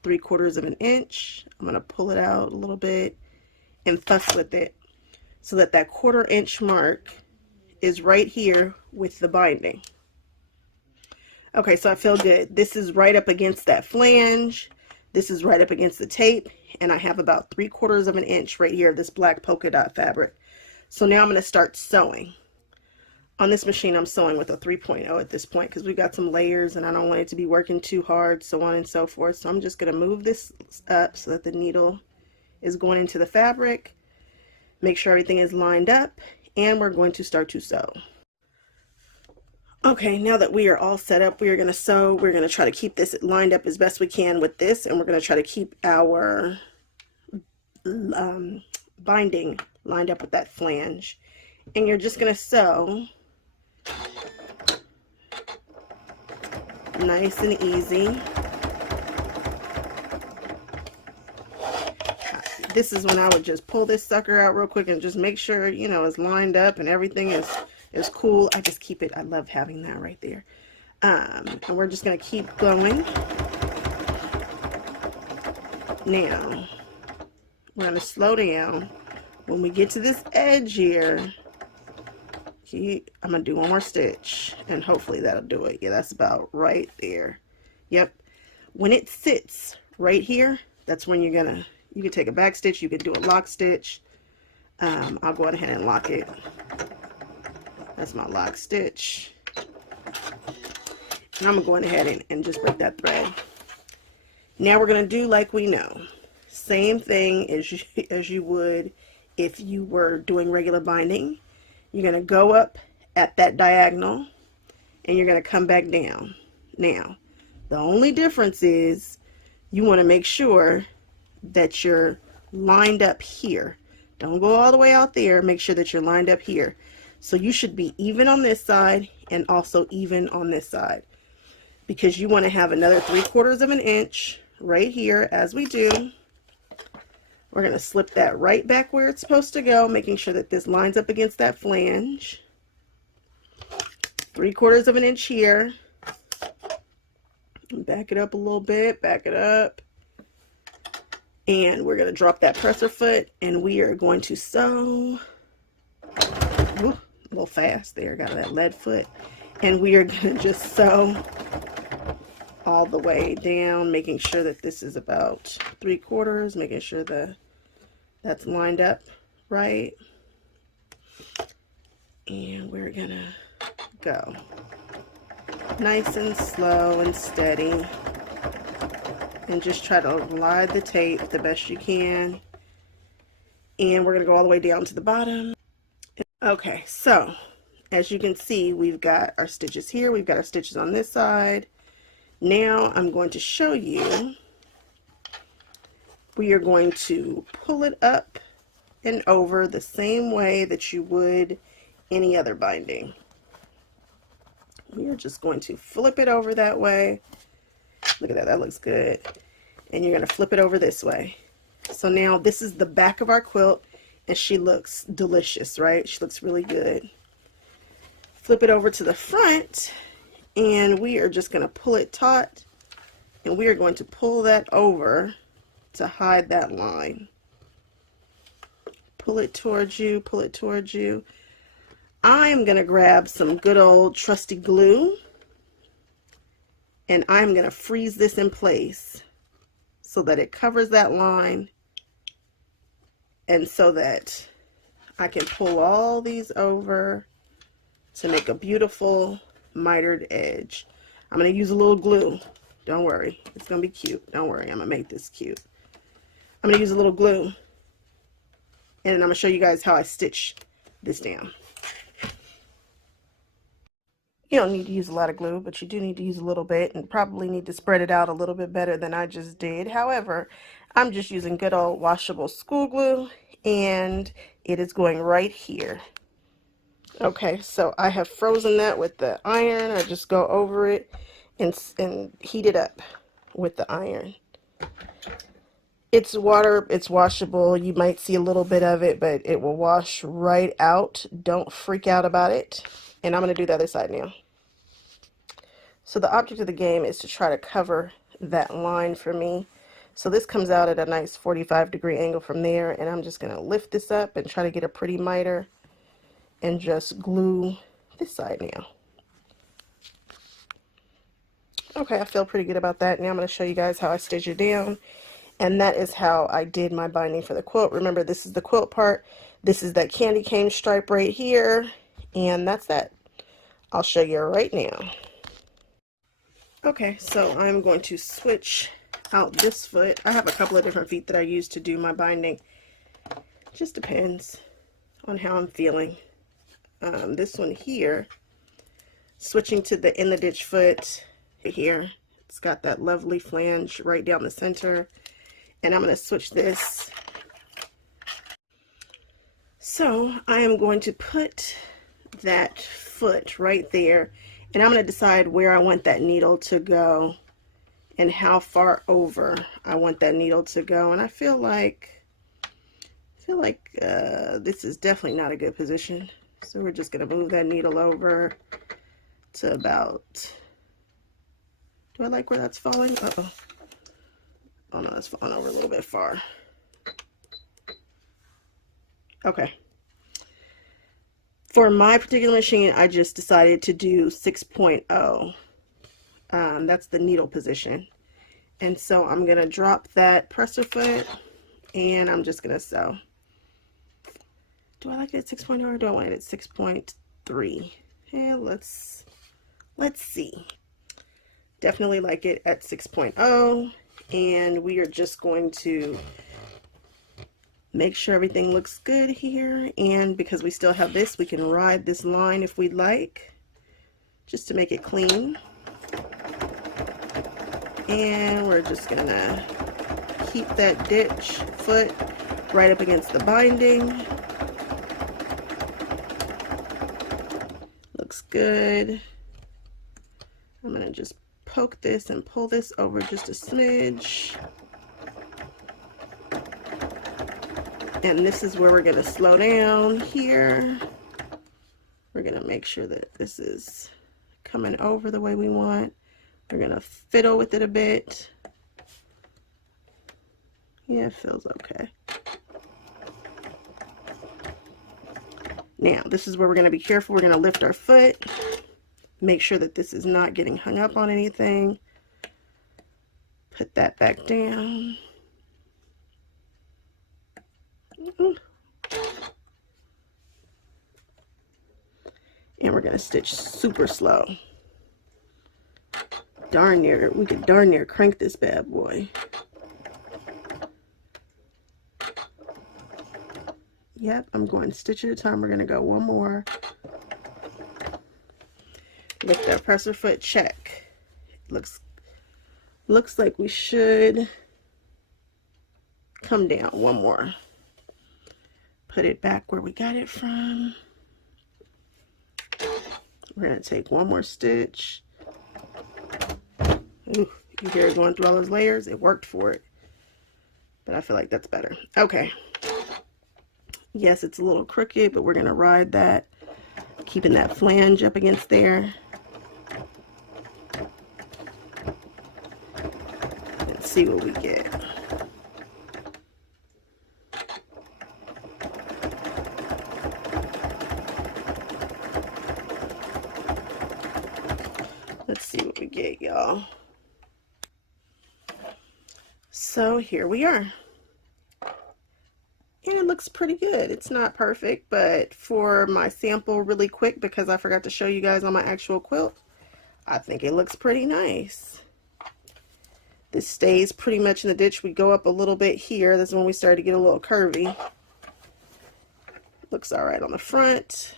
3/4 of an inch. I'm going to pull it out a little bit and fuss with it so that that 1/4 inch mark is right here with the binding. Okay, so I feel good. This is right up against that flange. This is right up against the tape, and I have about 3/4 of an inch right here of this black polka dot fabric. So now I'm going to start sewing. On this machine, I'm sewing with a 3.0 at this point because we got some layers and I don't want it to be working too hard, so on and so forth. So I'm just going to move this up so that the needle is going into the fabric. Make sure everything is lined up, and we're going to start to sew. Okay, now that we are all set up, we are going to sew. We're going to try to keep this lined up as best we can with this, and we're going to try to keep our binding lined up with that flange. And you're just going to sew nice and easy. This is when I would just pull this sucker out real quick and just make sure, you know, it's lined up and everything is cool. I just keep it. I love having that right there. And we're just going to keep going. Now, we're going to slow down. When we get to this edge here, I'm gonna do one more stitch and hopefully that'll do it. Yeah, that's about right there. Yep. When it sits right here, that's when you're gonna, you can take a back stitch, you can do a lock stitch. I'll go ahead and lock it. That's my lock stitch. And I'm gonna go ahead and just break that thread. Now we're gonna do like we know. Same thing as you would if you were doing regular binding. You're gonna go up at that diagonal and you're gonna come back down. Now, the only difference is you want to make sure that you're lined up here. Don't go all the way out there. Make sure that you're lined up here. So you should be even on this side and also even on this side, because you want to have another 3/4 of an inch right here. As we do, we're going to slip that right back where it's supposed to go, making sure that this lines up against that flange. 3/4 of an inch here. Back it up a little bit, back it up. And we're going to drop that presser foot and we are going to sew. Ooh, a little fast there, got that lead foot. And we are going to just sew all the way down, making sure that this is about 3/4, making sure that's lined up right. And we're going to go nice and slow and steady, and just try to line the tape the best you can. And we're going to go all the way down to the bottom. Okay, so as you can see, we've got our stitches here, we've got our stitches on this side. Now I'm going to show you, we are going to pull it up and over the same way that you would any other binding. We are just going to flip it over that way. Look at that, that looks good. And you're going to flip it over this way. So now this is the back of our quilt, and she looks delicious, right? She looks really good. Flip it over to the front, and we are just going to pull it taut, and we are going to pull that over to hide that line. Pull it towards you, pull it towards you. I'm going to grab some good old trusty glue, and I'm going to freeze this in place so that it covers that line, and so that I can pull all these over to make a beautiful mitered edge. I'm going to use a little glue. Don't worry, it's going to be cute. Don't worry, I'm going to make this cute. I'm going to use a little glue, and I'm going to show you guys how I stitch this down. You don't need to use a lot of glue, but you do need to use a little bit, and probably need to spread it out a little bit better than I just did. However, I'm just using good old washable school glue, and it is going right here. Okay, so I have frozen that with the iron. I just go over it and heat it up with the iron. It's water, it's washable. You might see a little bit of it, but it will wash right out. Don't freak out about it. And I'm going to do the other side now. So the object of the game is to try to cover that line for me. So this comes out at a nice 45-degree angle from there, and I'm just going to lift this up and try to get a pretty miter and just glue this side now. Okay, I feel pretty good about that. Now I'm going to show you guys how I stitch it down, and that is how I did my binding for the quilt. Remember, this is the quilt part. This is that candy cane stripe right here, and that's that. I'll show you right now. Okay, so I'm going to switch out this foot. I have a couple of different feet that I use to do my binding. Just depends on how I'm feeling. This one here, switching to the in the ditch foot here. It's got that lovely flange right down the center. And I'm going to switch this. So I am going to put that foot right there, and I'm going to decide where I want that needle to go and how far over I want that needle to go. And I feel like this is definitely not a good position, so we're just going to move that needle over to about, do I like where that's falling? Uh-oh. Oh no, that's falling over a little bit far. Okay. For my particular machine, I just decided to do 6.0. That's the needle position. And so I'm going to drop that presser foot and I'm just going to sew. Do I like it at 6.0 or do I want it at 6.3? Yeah, let's see. Definitely like it at 6.0, and we are just going to make sure everything looks good here, and because we still have this, we can ride this line if we'd like, just to make it clean. And we're just gonna keep that ditch foot right up against the binding. Looks good. I'm gonna just poke this and pull this over just a smidge. And this is where we're gonna slow down here. We're gonna make sure that this is coming over the way we want. We're gonna fiddle with it a bit. Yeah, it feels okay. Now, this is where we're gonna be careful. We're gonna lift our foot. Make sure that this is not getting hung up on anything. Put that back down. And we're gonna stitch super slow. Darn near, we could darn near crank this bad boy. Yep, I'm going stitch at a time. We're gonna go one more. Lift that presser foot, check. Looks like we should come down one more. Put it back where we got it from. We're gonna take one more stitch. Ooh, you hear it going through all those layers? It worked for it. But I feel like that's better. Okay. Yes, it's a little crooked, but we're gonna ride that, keeping that flange up against there. Let's see what we get. Let's see what we get, y'all. So here we are. And it looks pretty good. It's not perfect, but for my sample really quick, because I forgot to show you guys on my actual quilt, I think it looks pretty nice. This stays pretty much in the ditch. We go up a little bit here. That's when we start to get a little curvy. Looks all right on the front.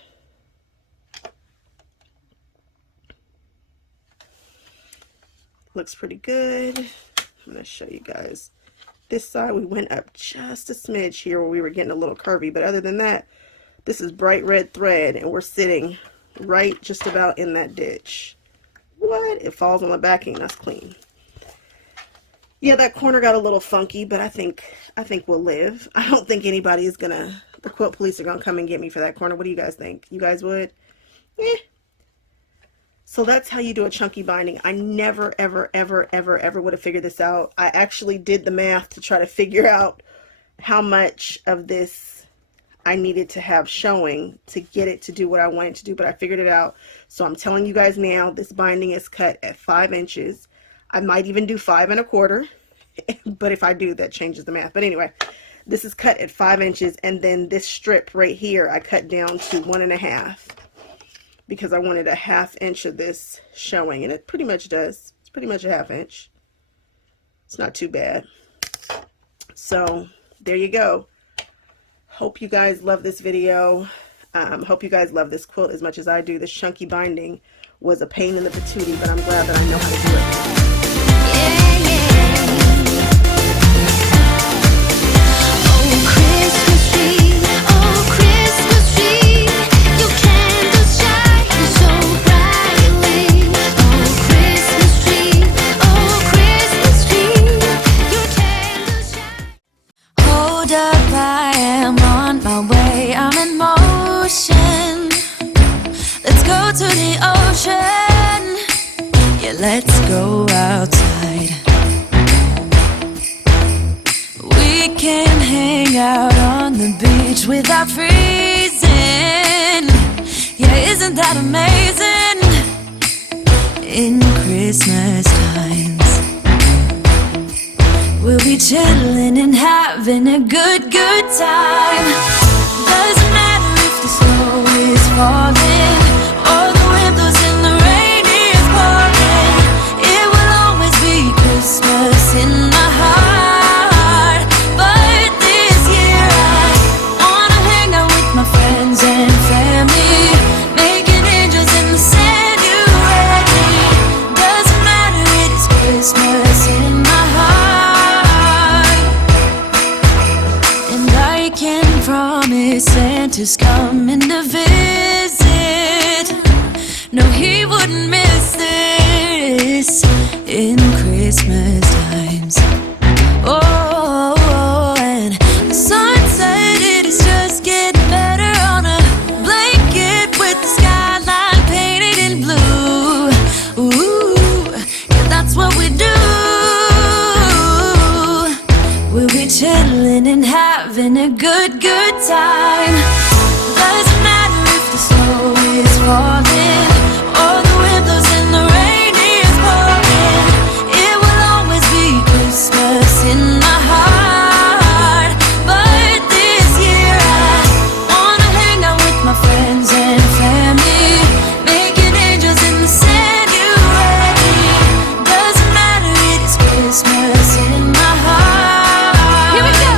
Looks pretty good. I'm going to show you guys. This side we went up just a smidge here where we were getting a little curvy, but other than that, this is bright red thread and we're sitting right just about in that ditch. What? It falls on the backing. That's clean. Yeah, that corner got a little funky, but I think we'll live. I don't think anybody is gonna, the quilt police are gonna come and get me for that corner. What do you guys think? You guys would? Eh. So that's how you do a chunky binding. I never, ever, ever, ever, ever would have figured this out. I actually did the math to try to figure out how much of this I needed to have showing to get it to do what I wanted to do, but I figured it out. So I'm telling you guys now, this binding is cut at 5 inches. I might even do 5 1/4, but if I do, that changes the math. But anyway, this is cut at 5 inches, and then this strip right here, I cut down to 1 1/2. Because I wanted a 1/2 inch of this showing, and it pretty much does. It's pretty much a 1/2 inch. It's not too bad. So there you go. Hope you guys love this video. Hope you guys love this quilt as much as I do. This chunky binding was a pain in the patootie, but I'm glad that I know how to do it. To the ocean, yeah, let's go outside. We can hang out on the beach without freezing. Christmas times. We'll be chilling and having a good time. Doesn't matter if the snow is falling or the wind blows and the rain is pouring. It will always be Christmas in my heart. But this year I wanna hang out with my friends and family, making angels in the sand. You ready? Doesn't matter, it is Christmas in my heart. And I can promise Santa's coming to visit. No, he wouldn't miss this in Christmas times. Oh, and the sun said it is just getting better on a blanket with the skyline painted in blue. Ooh, yeah, that's what we do. We'll be chilling and having a good time. Doesn't matter if the snow is falling or the wind blows and the rain is pouring. It will always be Christmas in my heart. But this year I wanna hang out with my friends and family, making angels in the sand. You ready? Doesn't matter, it is Christmas in my heart. Here we go.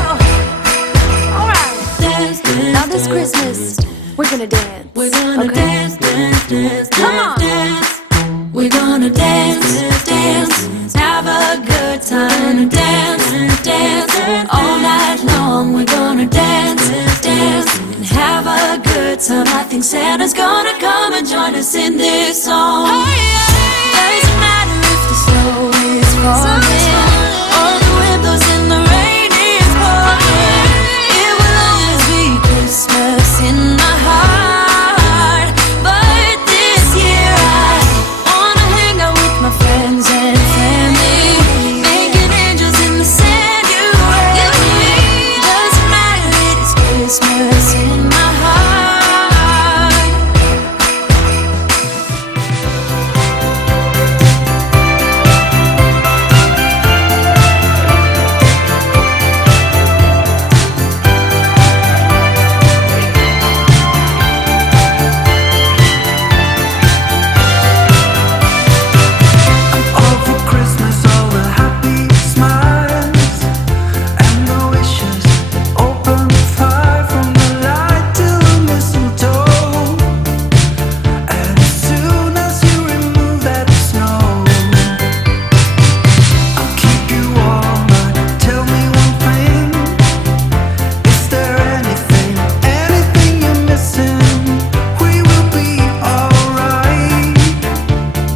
All right. Dance, dance, now this Christmas, we're gonna dance. We're gonna dance, dance, dance, come on, dance. We're gonna dance, dance, have a good time. Dance, dance, all night long. We're gonna dance, dance, and have a good time. I think Santa's gonna come and join us in this song. Doesn't matter if the snow is falling or the wind blows and the rain is pouring. It will always be Christmas in my heart. But this year I wanna hang out with my friends and family, making angels in the sand. You ready? Doesn't matter, it is Christmas in my heart. All for Christmas, all the happy smiles and the wishes. Open fire from the light to the mistletoe. And as soon as you remove that snow, I'll keep you warm. But tell me one thing: is there anything you're missing? We will be alright.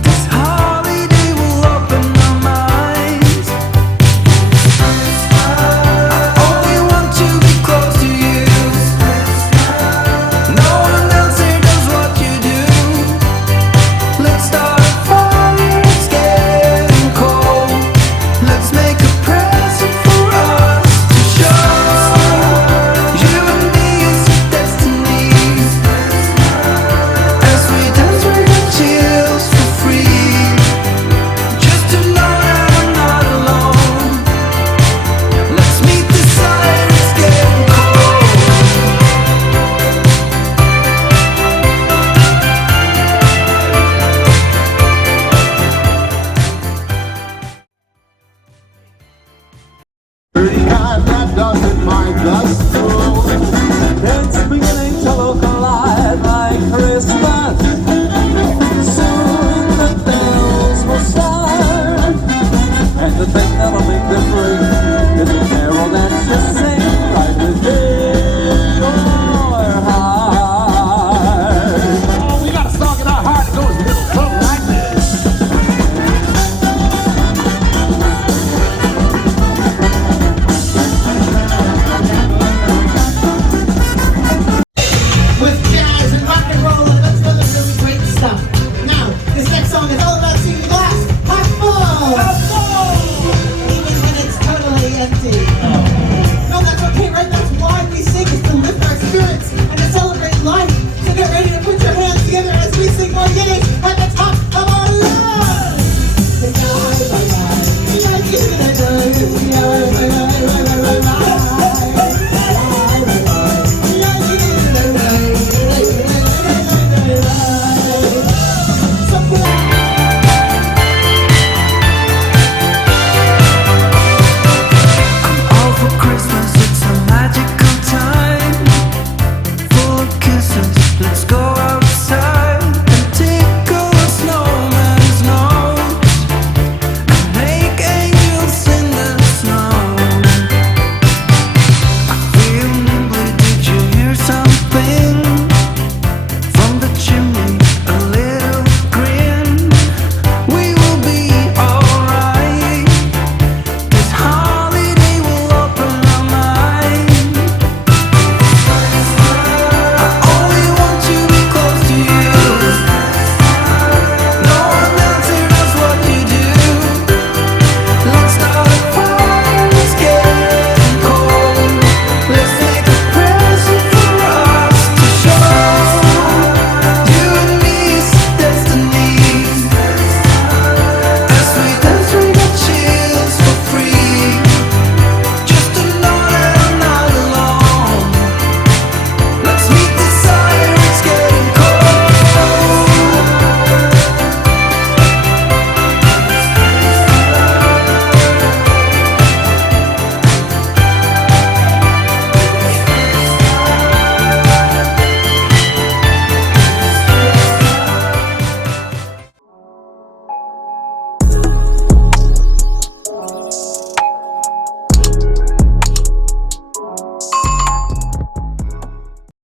This holiday will open our minds. I only want to be close to you. No one else here does what you do. Let's start a fire, it's getting cold. Let's make a present for us to show you and me it's destiny. As we dance we get chills for free. Just to know that I'm not alone. Let's meet the sun, it's getting cold. Dirty guy that doesn't mind the snow. It's beginning to look a lot like Christmas. Soon the bells will start, and the thing that'll make them ring